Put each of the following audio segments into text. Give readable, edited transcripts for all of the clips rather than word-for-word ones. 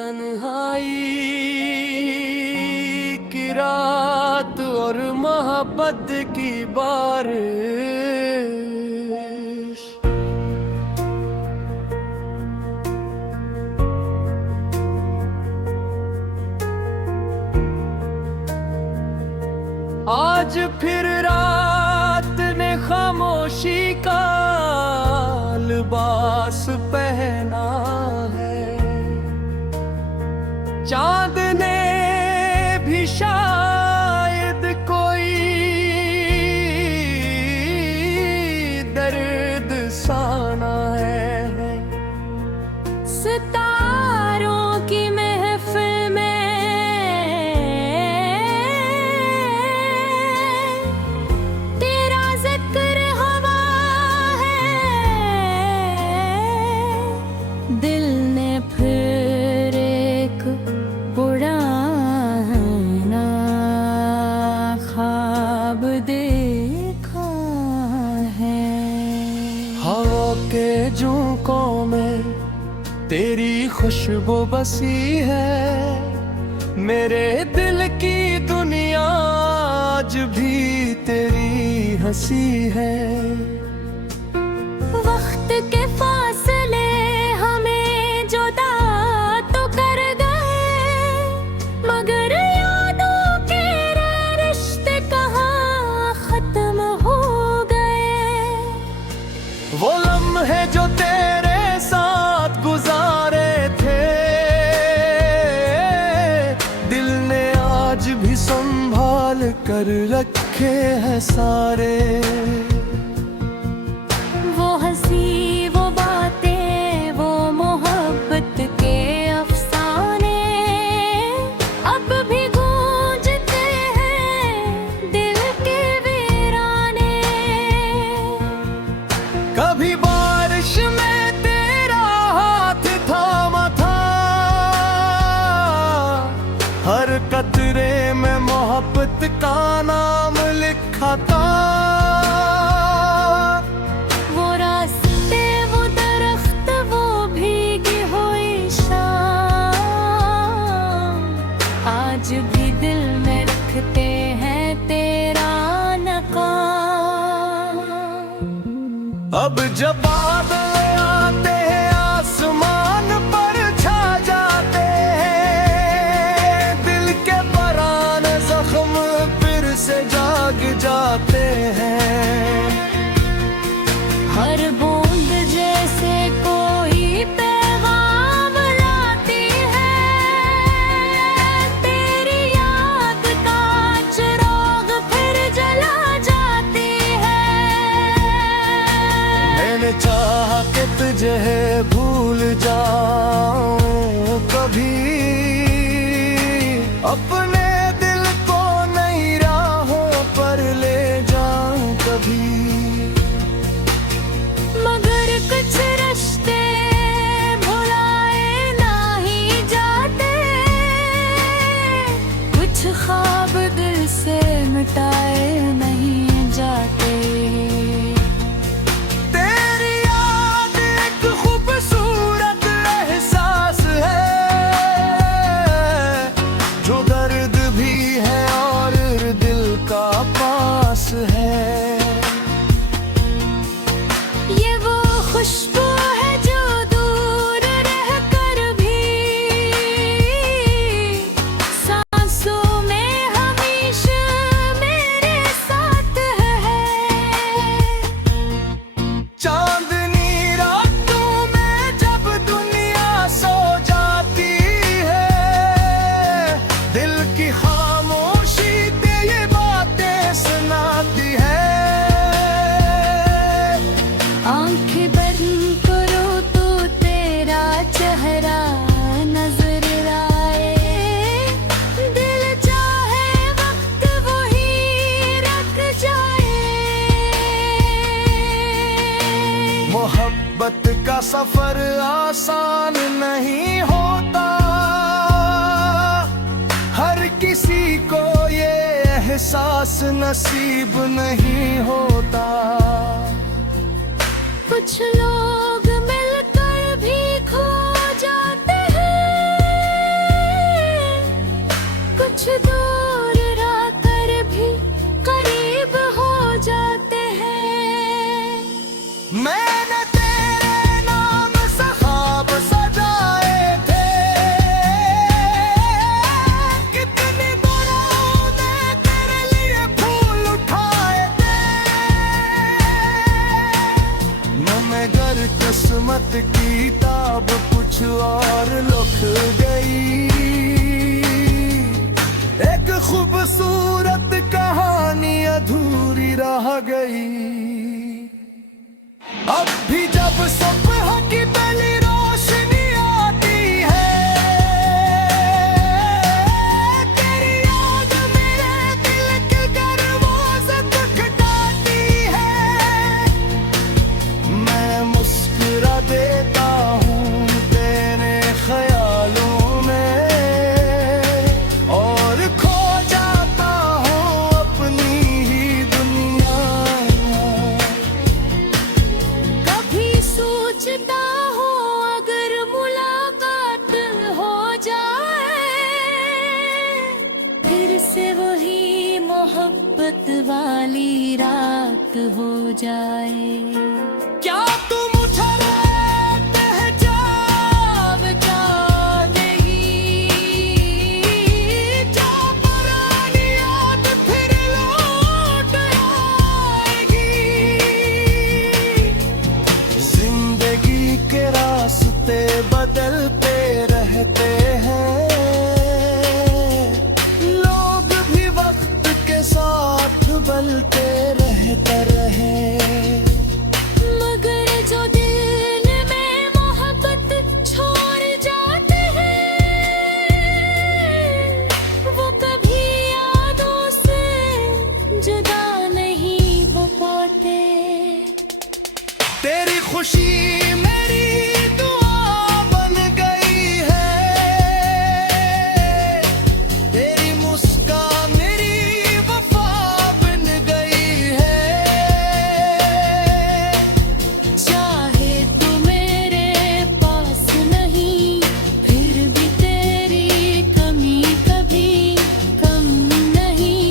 तन्हाई की रात और मोहब्बत की बारिश, आज फिर रात ने खामोशी का लिबास पहना है। चांद ने भी शायद कोई दर्द साना है। सितारों की महफिल में तेरा जिक्र हवा है। दिल ने फिर एक पुराना ख्वाब देखा है। हवा के झोंकों में तेरी खुशबू बसी है। मेरे दिल की दुनिया आज भी तेरी हंसी है। वक्त के फासले हमें जुदा तो कर गए, मगर यादों के रिश्ते कहाँ खत्म हो गए। वो लम्हे जो तेरे साथ गुजारे थे, दिल ने आज भी संभाल कर रखे हैं सारे। वो हंसी, वो बातें, वो मोहब्बत के अफसाने अब भी गूंजते हैं दिल के वीराने। कभी बारिश में तेरा हाथ थामा था, हर कतरे में मोहब्बत का नाम लिखा था। वो रास्ते, वो दरख्त, वो भीगी हुई शाम आज भी दिल में रखते हैं तेरा नकाम। अब जब बादल आते हैं आसमान पर छा जाते हैं, दिल के पुराने जख्म फिर से जाग जाते हैं। हर बूंद जैसे कोई पैगाम लाती है, तेरी याद का चिराग फिर जला जाती है। मैंने चाहा कि तुझे भूल जाऊं कभी, अपने दिल को नई राहों पर ले जाऊं कभी। मगर कुछ रिश्ते भुलाए नहीं जाते, कुछ ख्वाब दिल से मिटाए नहीं जाते। तेरी याद एक खूबसूरत एहसास है, जो दर्द भी है और दिल का पास है। ये वो खुशबू है जो दूर रहकर भी सांसों में हमेशा मेरे साथ है। चांदनी रातों में जब दुनिया सो जाती है, दिल की खामोशी ते ये बातें सुनाती है। आंखें बंद करो तो तेरा चेहरा नजर आए, दिल चाहे वक्त वही रख जाए। मोहब्बत का सफर आसान नहीं होता, हर किसी को ये एहसास नसीब नहीं होता। कुछ लोग मिलकर भी खो जाते हैं, किस्मत की ताब कुछ और लिख गई। एक खूबसूरत कहानी अधूरी रह गई। अब भी जब सुबह की पहली रोशनी आती है, तेरी याद मेरे दिल के दरवाजे खटखटाती है। मैं मुस्कुरा देता हूँ तेरे ख्यालों में और खो जाता हूँ अपनी ही दुनिया। कभी सोचता हूँ अगर मुलाकात हो जाए, फिर से वही मोहब्बत वाली रात हो जाए। क्या तू मुझे पहचान नहीं, जा पुरानी याद फिर लौट आएगी। जिंदगी के रास्ते बदलते रहते हैं, लोग भी वक्त के साथ बदलते रहते रहे। मगर जो दिल में मोहब्बत छोड़ जाते हैं, वो कभी यादों से जुदा नहीं हो पाते। तेरी खुशी मेरी दुआ बन गई है, तेरी मुस्कान मेरी वफा बन गई है। चाहे तू मेरे पास नहीं, फिर भी तेरी कमी कभी कम नहीं।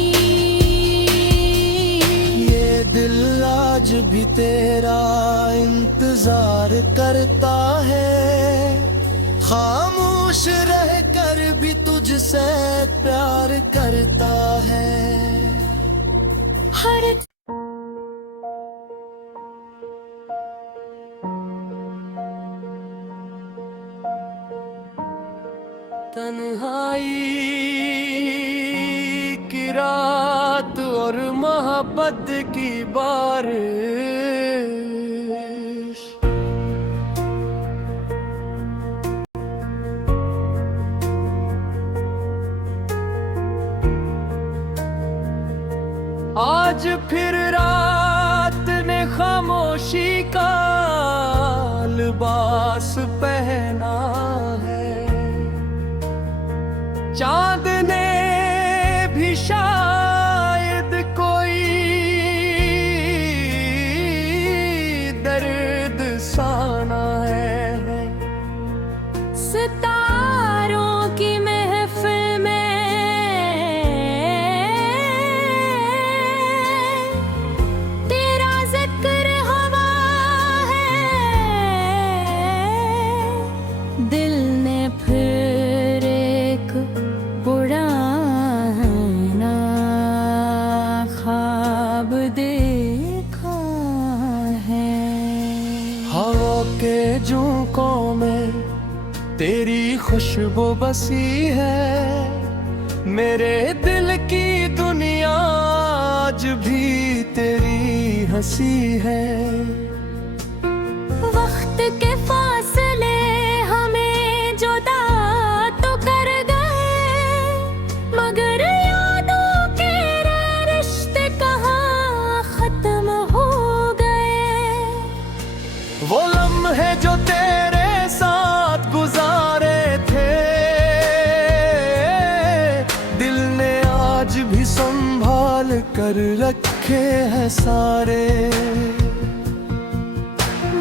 ये दिल आज भी तेरा इंतजार करता है, खामोश रह कर भी तुझसे प्यार करता है। हर तन्हाई की रात और मोहब्बत की बारिश, आज फिर रात ने खामोशी का लिबास पहना है। चांद ने भी शायद कोई दर्द साना है। सितारों की महफिल में तेरा जिक्र हवा है। दिल ने फिर एक पुराना ख्वाब देखा है। हवा के झोंकों में तेरी खुशबू बसी है, मेरे दिल की दुनिया आज भी तेरी हंसी है। वक्त के फासले हमें जुदा तो कर गए, मगर यादों के रिश्ते कहाँ खत्म हो गए। वो लम्हे जो तेरे साथ गुजारे थे, दिल ने आज भी संभाल कर रखे हैं सारे।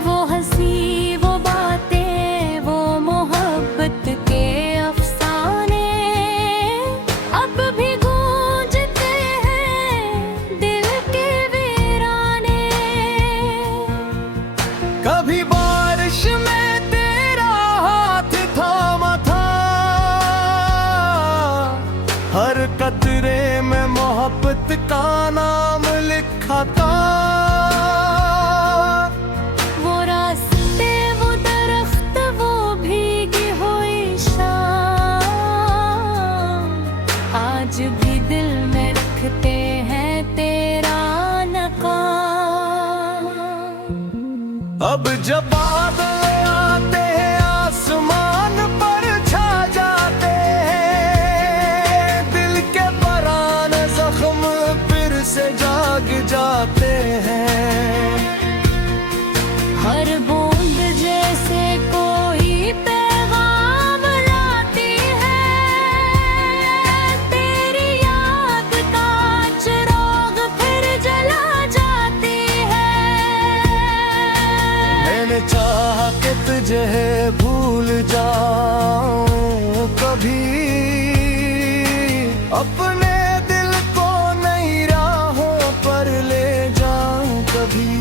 वो हंसी, वो बातें, वो मोहब्बत के अफसाने अब भी गूंजते हैं दिल के वीराने। कभी बारिश में तेरा हाथ थामा था, हर कतरे में मोहब्बत का नाम लिखा था। अब जब बादल आते हैं आसमान पर छा जाते हैं, दिल के पुराने जख्म फिर से जाग जाते हैं। हर बूंद जैसे कोई पैगाम लाती है, तेरी याद का चिराग फिर जला जाती है। मैंने चाहा कि तुझे भूल जाऊं कभी, अपने दिल को नई राहों पर ले जाऊं कभी।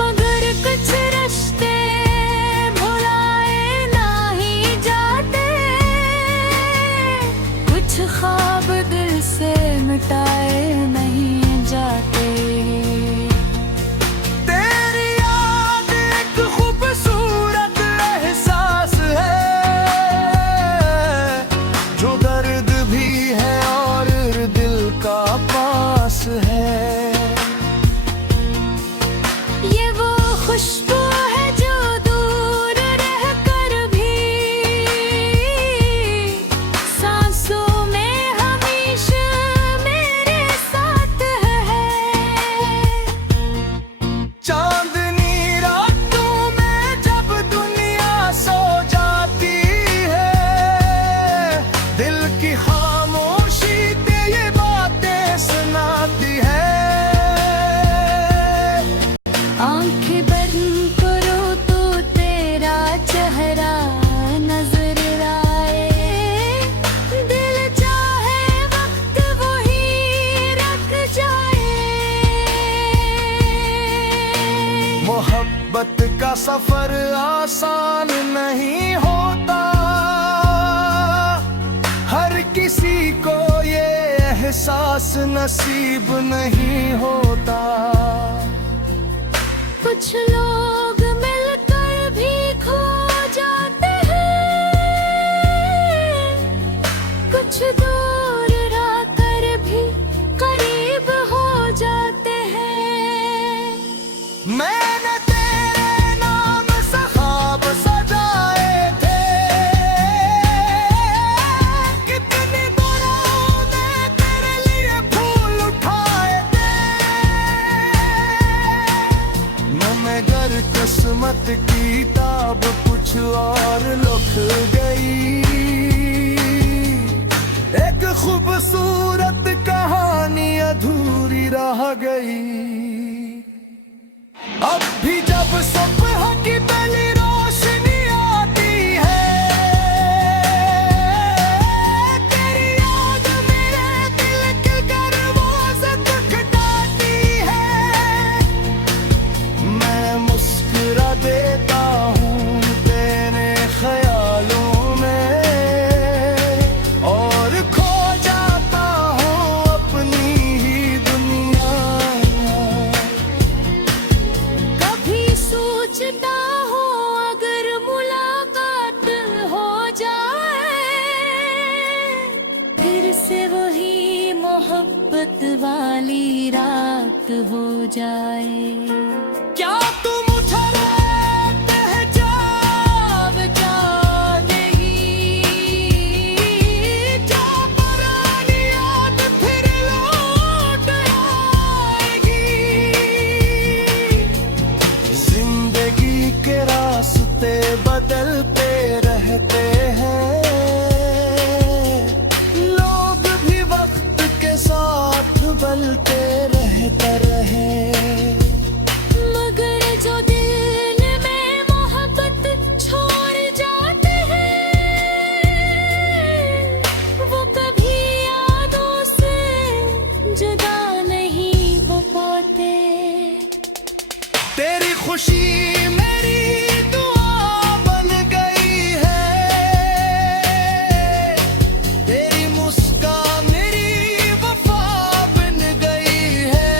मगर कुछ रिश्ते भुलाए नहीं जाते, कुछ ख्वाब दिल से मिटाए नहीं जाते। तेरी याद एक खूबसूरत एहसास है, जो दर्द भी है और दिल का पास है। ये वो खुशबू है जो दूर रहकर भी सांसों में हमेशा मेरे साथ है। चांदनी रातों में जब दुनिया सो जाती है, दिल की खामोशी ते ये बातें सुनाती है। आंखें बंद करो तो तेरा चेहरा नजर आए, दिल चाहे वक्त वही रख जाए। मोहब्बत का सफर आसान नहीं होता, हर किसी को ये एहसास नसीब नहीं होता। कुछ लोग मिलकर भी खो जाते हैं, कुछ दूर रहकर भी करीब हो जाते हैं। मैंने तेरे नाम से ख्वाब सजाए थे, कितनी दुआओं ने तेरे लिए फूल उठाए थे। मगर किस्मत की किताब कुछ और लिख गई, एक खूबसूरत कहानी अधूरी रह गई। अब भी जब सुबह की पहली रोशनी आती है, तेरी याद मेरे दिल के दरवाजे खटखटाती है। मैं मुस्कुरा देता हूँ तेरे ख्यालों में, और खो जाता हूँ अपनी ही दुनिया। कभी सोचता हूँ अगर मुलाकात हो जाए, फिर से वही मोहब्बत वाली रात हो जाए। क्या तुम मुझे पहचान नहीं, क्या पुरानी याद फिर लौट आएगी। जिंदगी के रास्ते बदलते रहते हैं, लोग भी वक्त के साथ बदलते रहते रहे। मगर जो दिल में मोहब्बत छोड़ जाते हैं, वो कभी यादों से जुदा नहीं हो पाते। तेरी खुशी मेरी दुआ बन गई है, तेरी मुस्कान मेरी वफा बन गई है।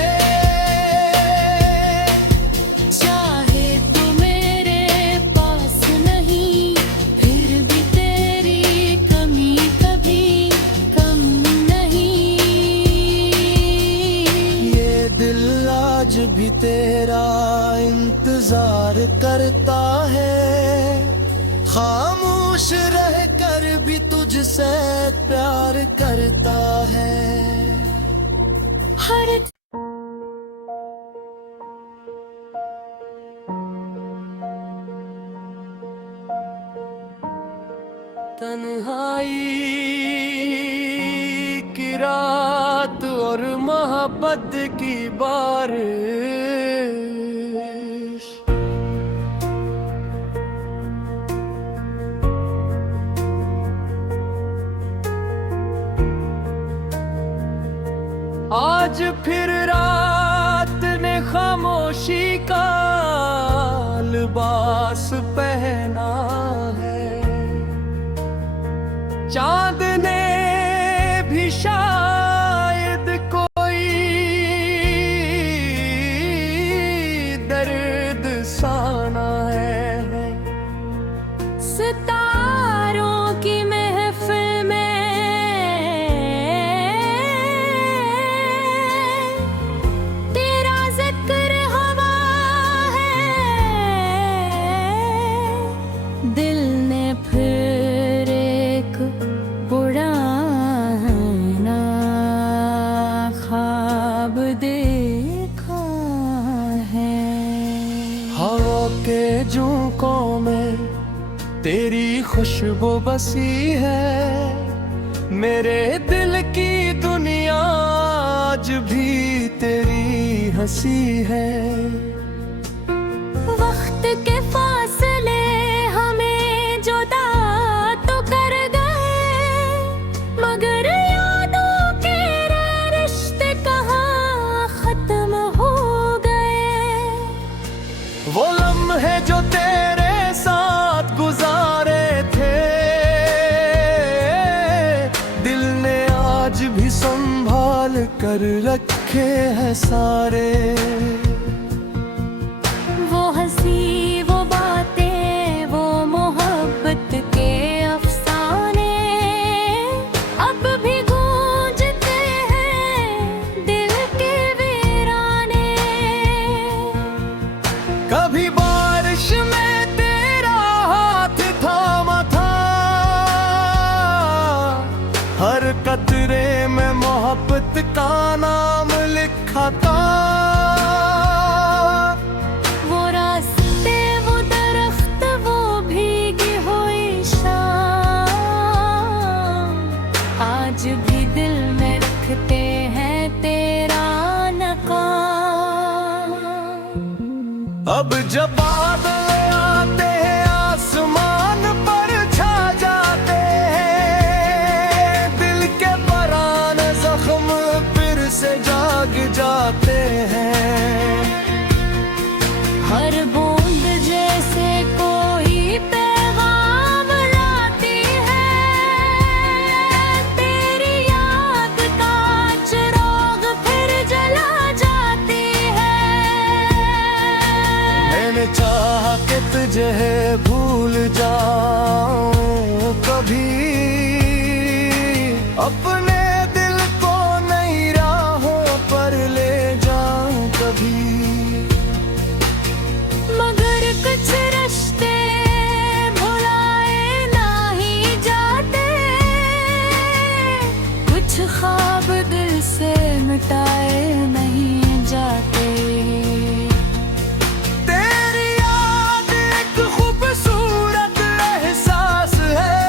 चाहे तू मेरे पास नहीं, फिर भी तेरी कमी कभी कम नहीं। ये दिल आज आज भी तेरा इंतजार करता है, खामोश रह कर भी तुझसे प्यार करता है। हर तन्हाई की रात और मोहब्बत की बारिश, आज फिर रात ने खामोशी का लिबास पहना है, चांद ने भी शायद कोई दर्द साना है। सितारों की महफिल में तेरा जिक्र हवा है, दिल ने फिर एक पुराना ख्वाब देखा है। हवा के झोंकों में तेरी खुशबू बसी है, मेरे दिल की दुनिया आज भी तेरी हंसी है। वक्त के फासले हमें जुदा तो कर गए, मगर यादों के रिश्ते कहाँ खत्म हो गए। वो लम्हे जो तेरे साथ गुजारे थे, दिल ने आज भी संभाल कर रखे हैं सारे। वो हंसी, वो बातें, वो मोहब्बत के अफसाने अब भी गूंजते हैं दिल के वीराने। कभी बारिश में तेरा हाथ थामा था, हर कतरे में मोहब्बत का नाम लिखा था। वो रास्ते, वो दरख्त, वो भीगी हुई शाम आज भी दिल में रखते हैं तेरा नकाम। अब जब बादल आते हैं आसमान पर छा जाते हैं, दिल के पुराने जख्म फिर से जाग जाते हैं। हर बूंद जैसे कोई पैगाम लाती है, तेरी याद का चिराग फिर जला जाती है। मैंने चाहा कि तुझे भूल जाऊं कभी, अपने दिल को नई राहों पर ले जाऊं कभी। मगर कुछ रिश्ते भुलाए नहीं जाते, कुछ ख्वाब दिल से मिटाए नहीं जाते। तेरी याद एक खूबसूरत एहसास है,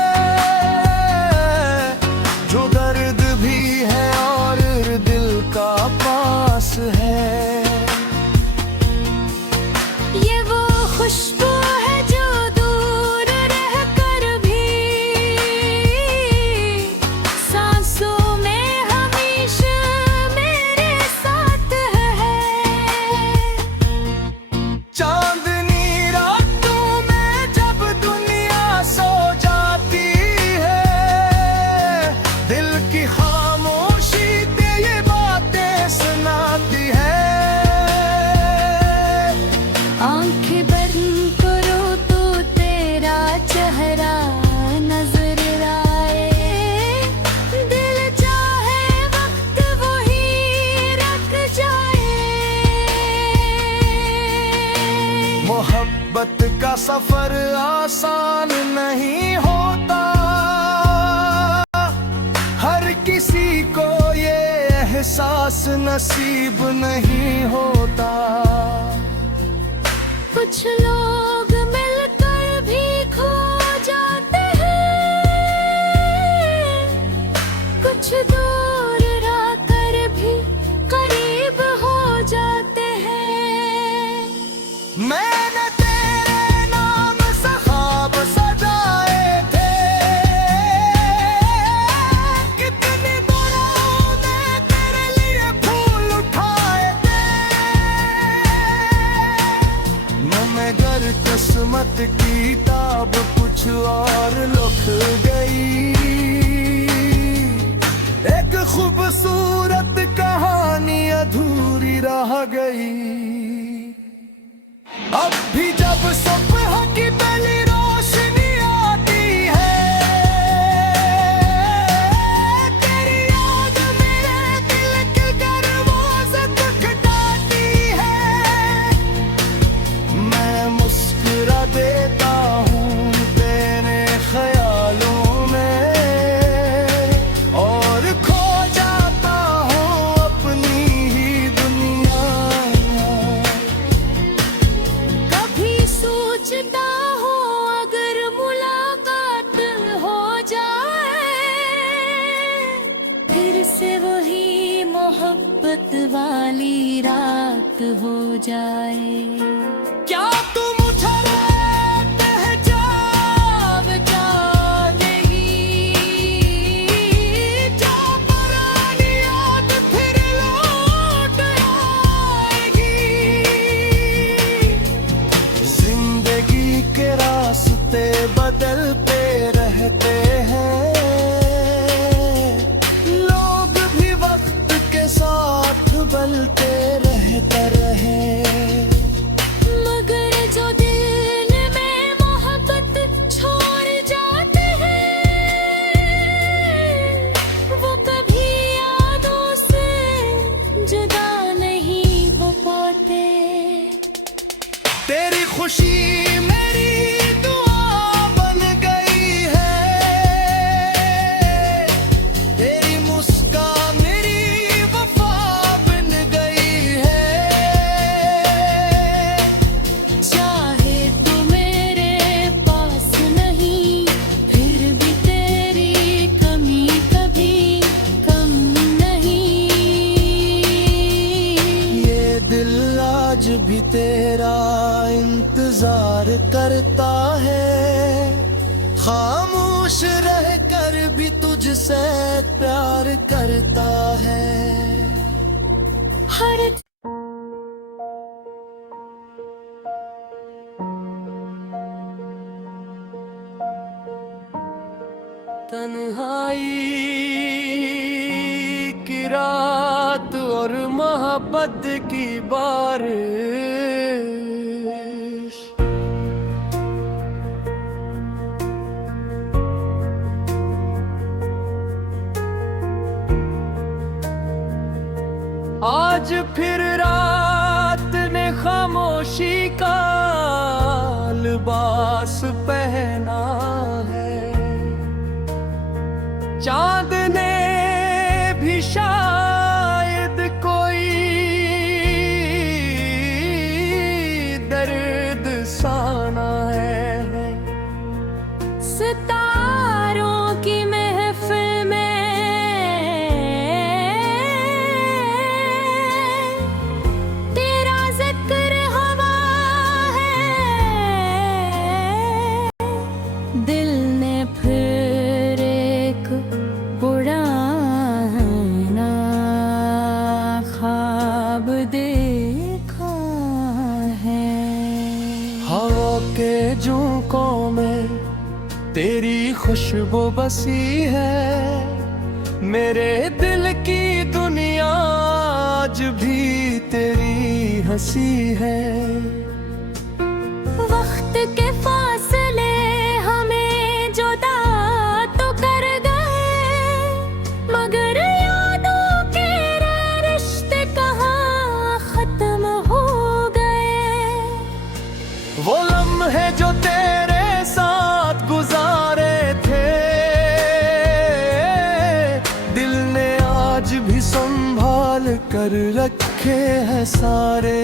जो दर्द भी है और दिल का पास है। ये वो खुशबू है जो दूर रहकर भी सांसों में हमेशा मेरे साथ है। चांदनी रातों में जब दुनिया सो जाती है, दिल की खामोशी ते ये बातें सुनाती है। आंखें बंद सफर आसान नहीं होता, हर किसी को ये एहसास नसीब नहीं होता। कुछ लोग मिलकर भी खो जाते हैं, कुछ दूर रहकर भी करीब हो जाते हैं। मैंने तेरे नाम से ख्वाब सजाए थे, कितनी दुआओं ने तेरे लिए फूल उठाए थे, मगर किस्मत की किताब कुछ और लिख गई। एक खूबसूरत कहानी अधूरी रह गई। अब भी जब सुबह की पहली रोशनी आती है, तेरी याद मेरे दिल के दरवाजे खटखटाती है। मैं मुस्कुरा देता हूँ तेरे ख्यालों में, और खो जाता हूँ अपनी ही दुनिया। कभी सोचता हूँ अगर मुलाकात हो जाए, फिर से वही मोहब्बत वाली रात हो जाए। क्या तू मुझे पहचान जाएगी, जा पुरानी याद फिर लौट आएगी। जिंदगी के रास्ते बदलते रहते हैं, लोग भी वक्त के साथ बदलते रहते रहे। मगर जो दिल में मोहब्बत छोड़ जाते हैं, वो कभी यादों से जुदा नहीं हो पाते। तेरी खुशी मेरी दुआ बन गई है, तेरी मुस्कान मेरी वफा बन गई है। चाहे तू मेरे पास नहीं, फिर भी तेरी कमी कभी कम नहीं। ये दिल आज भी तेरा इंतजार करता है, खामोश रह कर भी तुझसे प्यार करता है। हर तन्हाई की रात और मोहब्बत की बारिश, आज फिर रात ने खामोशी का लिबास पहना है। चांद ने भी शायद कोई दर्द साना है। सितारों की महफिल में तेरा जिक्र हवा है, दिल ने फिर एक पुराना ख्वाब देखा है। हवा के झोंकों में तेरी खुशबू बसी है, मेरे दिल की दुनिया आज भी तेरी हंसी है। वक्त के फासले हमें जुदा तो कर गए, मगर यादों के रिश्ते कहाँ खत्म हो गए। वो लम्हे जो रखे हैं सारे।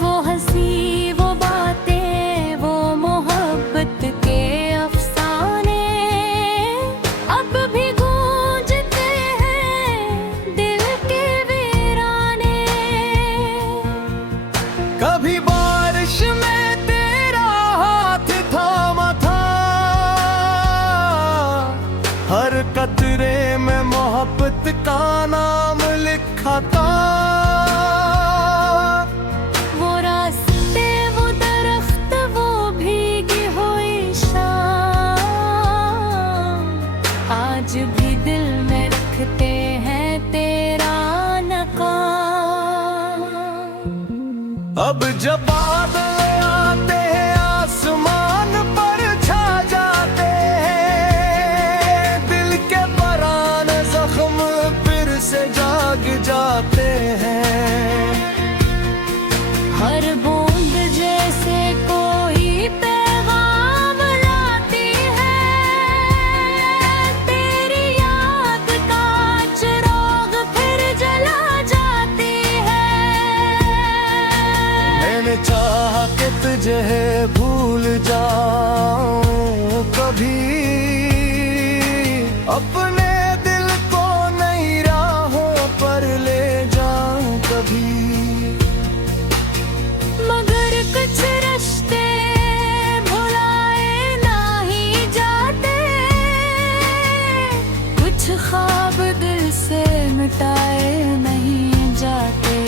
वो हंसी वो बातें वो मोहब्बत के अफसाने अब भी गूंजते हैं दिल के वीराने। कभी बारिश में तेरा हाथ थामा था, हर कतरे में मोहब्बत का नाम लिखा था। वो रास्ते वो दरख्त वो भीगी हुई शाम आज भी दिल में रखते हैं तेरा नकाम। अब जब बादल आते हैं आसमान पर छा जाते हैं, दिल के पराने जख्म फिर से जाग जाते हैं। हर बूंद जैसे कोई पैगाम लाती है, तेरी याद का चिराग फिर जला जाती है। मैंने चाहा कि तुझे भूल जाऊं कभी, अपने दिल को नई राहों पर ले जाऊं कभी। मगर कुछ रिश्ते भुलाए नहीं जाते, कुछ ख्वाब दिल से मिटाए नहीं जाते।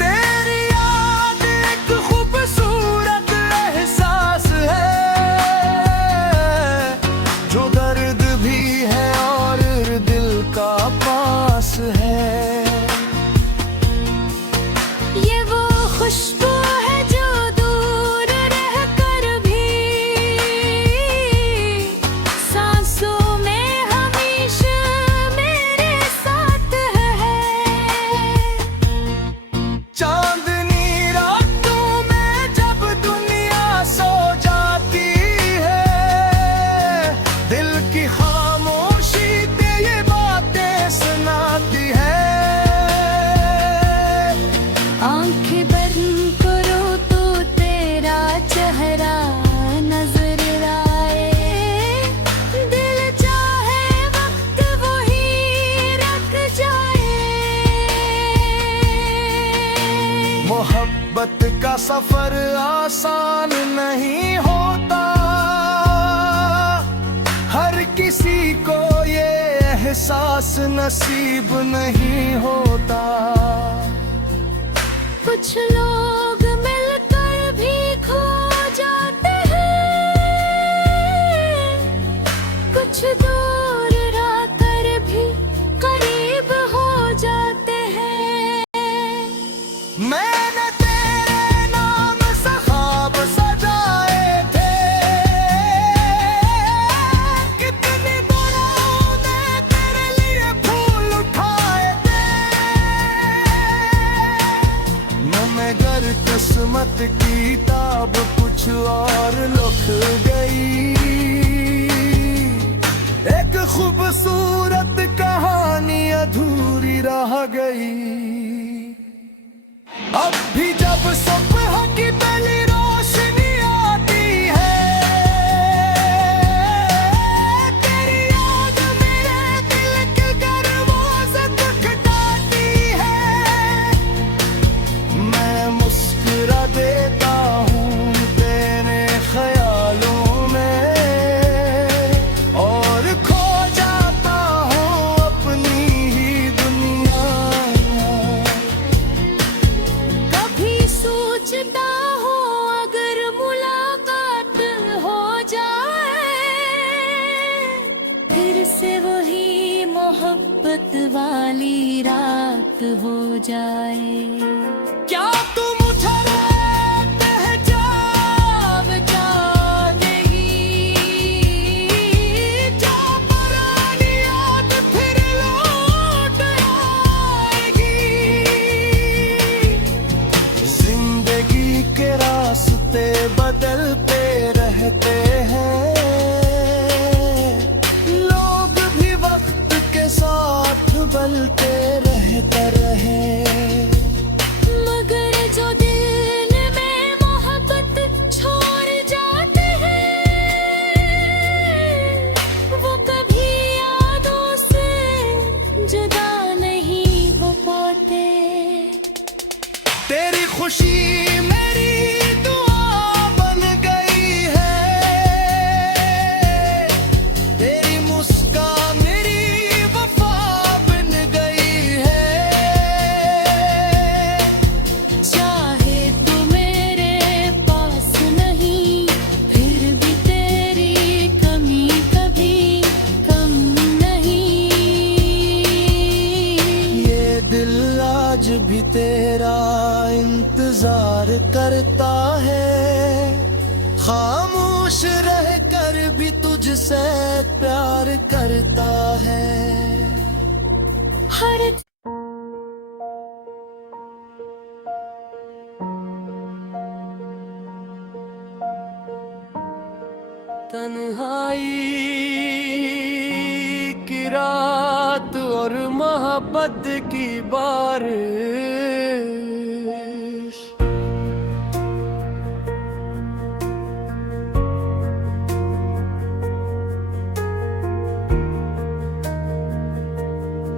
तेरी याद एक खूबसूरत एहसास है, जो दर्द भी है और दिल का पास है। ये वो खुशबू है जो दूर रहकर भी सांसों में हमेशा मेरे साथ है। चांदनी रातों में जब दुनिया सो जाती है, दिल की खामोशी ते ये बातें सुनाती है। आंखें बंद करो तो तेरा चेहरा नजर आए, दिल चाहे वक्त वही रख जाए। मोहब्बत का सफर आसान नहीं होता, हर किसी को ये एहसास नसीब नहीं होता। कुछ लोग मिलकर भी खो जाते हैं, कुछ दूर रहकर भी करीब हो जाते हैं। मैंने तेरे नाम से ख्वाब सजाए थे, कितनी दुआओं ने तेरे लिए फूल उठाए थे। मगर किस्मत की किताब कुछ और लिख गई, एक खूबसूरत कहानी अधूरी रह गई। अब भी जब सुबह की पहली रोशनी आती है, तेरी याद मेरे दिल के दरवाजे खटखटाती है। मैं मुस्कुरा देता हूँ तेरे ख्यालों में, और खो जाता हूँ अपनी ही दुनिया। कभी सोचता हूँ अगर मुलाकात हो जाए, फिर से वही मोहब्बत वाली रात हो जाए। क्या तू मुझे पहचान नहीं, क्या पुरानी याद फिर लौट आएगी। जिंदगी के रास्ते बदलते रहते हैं, लोग भी वक्त के साथ संभालते रहते रहे। मगर जो दिल में मोहब्बत छोड़ जाते हैं, वो कभी यादों से जुदा नहीं हो पाते। तेरी खुशी मेरी दुआ बन गई है, तेरी मुस्कान मेरी वफा बन गई है। चाहे तू मेरे पास नहीं, फिर भी तेरी कमी कभी कम नहीं। ये दिल आज भी तेरा इंतजार करता है, खामोश रह कर भी तुझसे प्यार करता है। हर तन्हाई की रात और मोहब्बत की बारिश,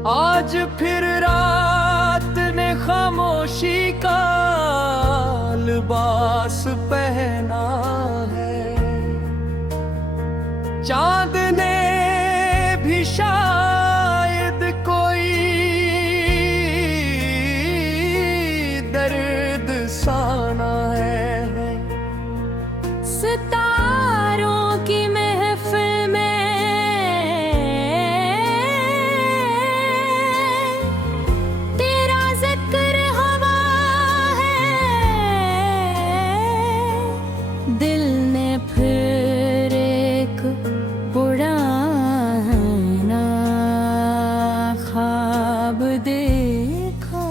आज फिर रात ने खामोशी का लिबास पहना है। चांद ने भी शायद कोई दर्द साना है। सितारों की महफिल में तेरा जिक्र हवा है। दिल ने फिर एक पुराना ख्वाब देखा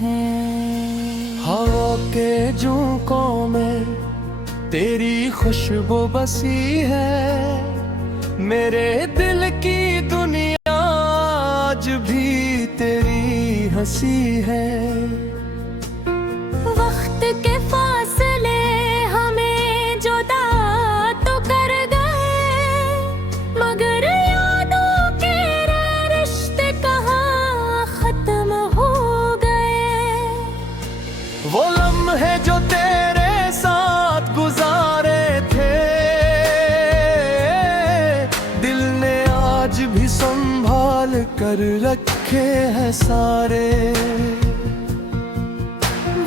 है। हवा के झोंकों में तेरी खुशबू बसी है, मेरे दिल की दुनिया आज भी तेरी हंसी है। वक्त के फासले हमें जुदा तो कर गए, मगर यादों के रिश्ते कहाँ खत्म हो गए। वो लम्हे जो तेरे साथ गुजारे थे, दिल ने आज भी संभाल कर रखे हैं सारे।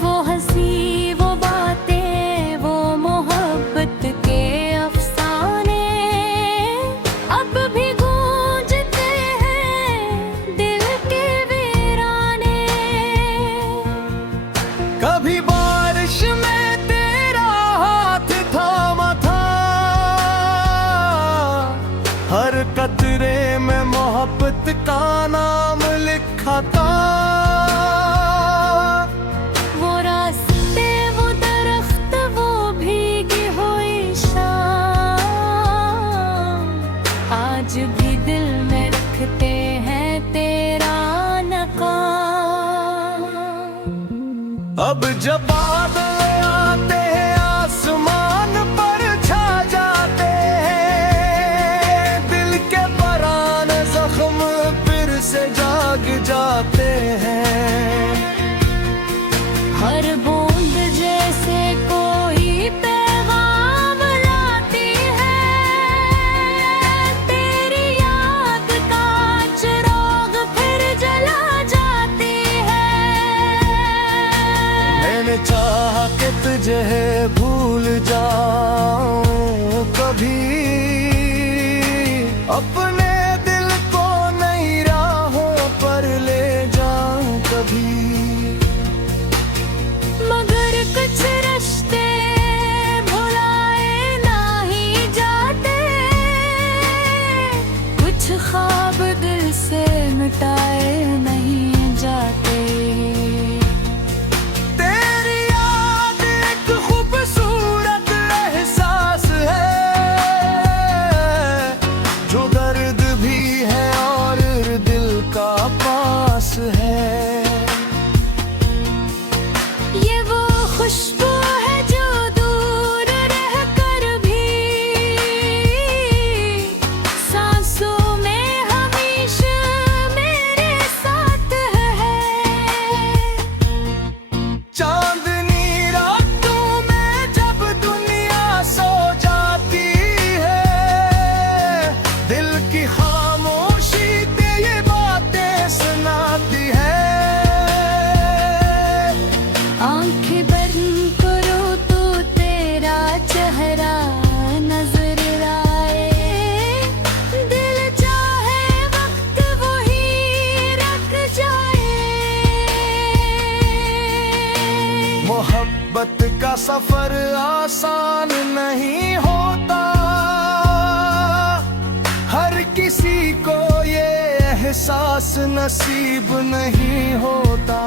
वो हंसी, वो बातें, वो मोहब्बत के अफसाने अब भी गूंजते हैं दिल के वीराने। कभी बारिश में तेरा हाथ थामा था, हर कतरे में मोहब्बत का नाम लिखा था। वो रास्ते, वो दरख्त, वो भीगी हुई शाम, आज भी दिल में रखते हैं तेरा नकाम। अब जब बादल आते हैं आसमान पर छा जाते हैं, दिल के पराने जख्म फिर से जाग जाते हैं। हर बूंद जैसे कोई पैगाम लाती है, तेरी याद का चिराग फिर जला जाती है। मैंने चाहा कि तुझे भूल जाऊं कभी, अपने दिल को नई राहों पर ले जाऊं कभी। मगर कुछ रिश्ते भुलाए नहीं जाते, कुछ ख्वाब दिल से मिटाए नहीं जाते। तेरी याद एक खूबसूरत एहसास है, जो दर्द भी है और दिल का सफर आसान नहीं होता, हर किसी को ये एहसास नसीब नहीं होता।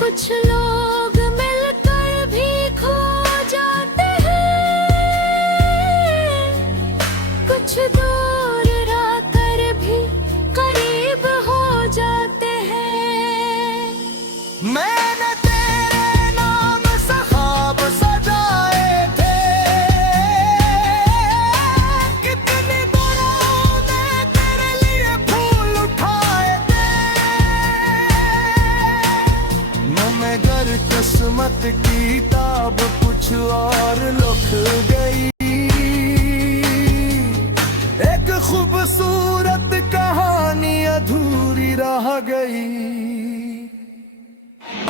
कुछ लोग मिलकर भी खो जाते हैं, कुछ दूर रहकर भी करीब हो जाते हैं। मैंने तेरे नाम से ख्वाब सजाए थे, कितनी दुआओं ने तेरे लिए फूल उठाए थे, मगर किस्मत की किताब कुछ और लिख गई। एक खूबसूरत कहानी अधूरी रह गई।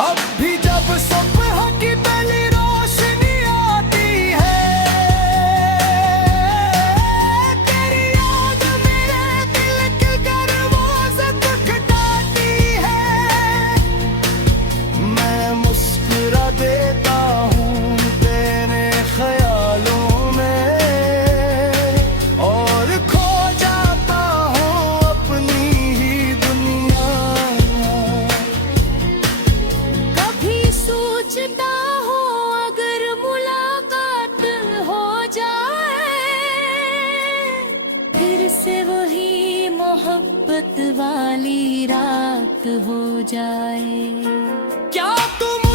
अब भी जब सुबह की पहली रोशनी आती है, तेरी याद मेरे दिल के दरवाजे खटखटाती है। मैं मुस्कुरा देता हूँ तेरे ख्यालों में, और खो जाता हूँ अपनी ही दुनिया। कभी सोचता हूँ अगर मुलाकात हो जाए, फिर से वही मोहब्बत वाली रात हो जाए। क्या तुम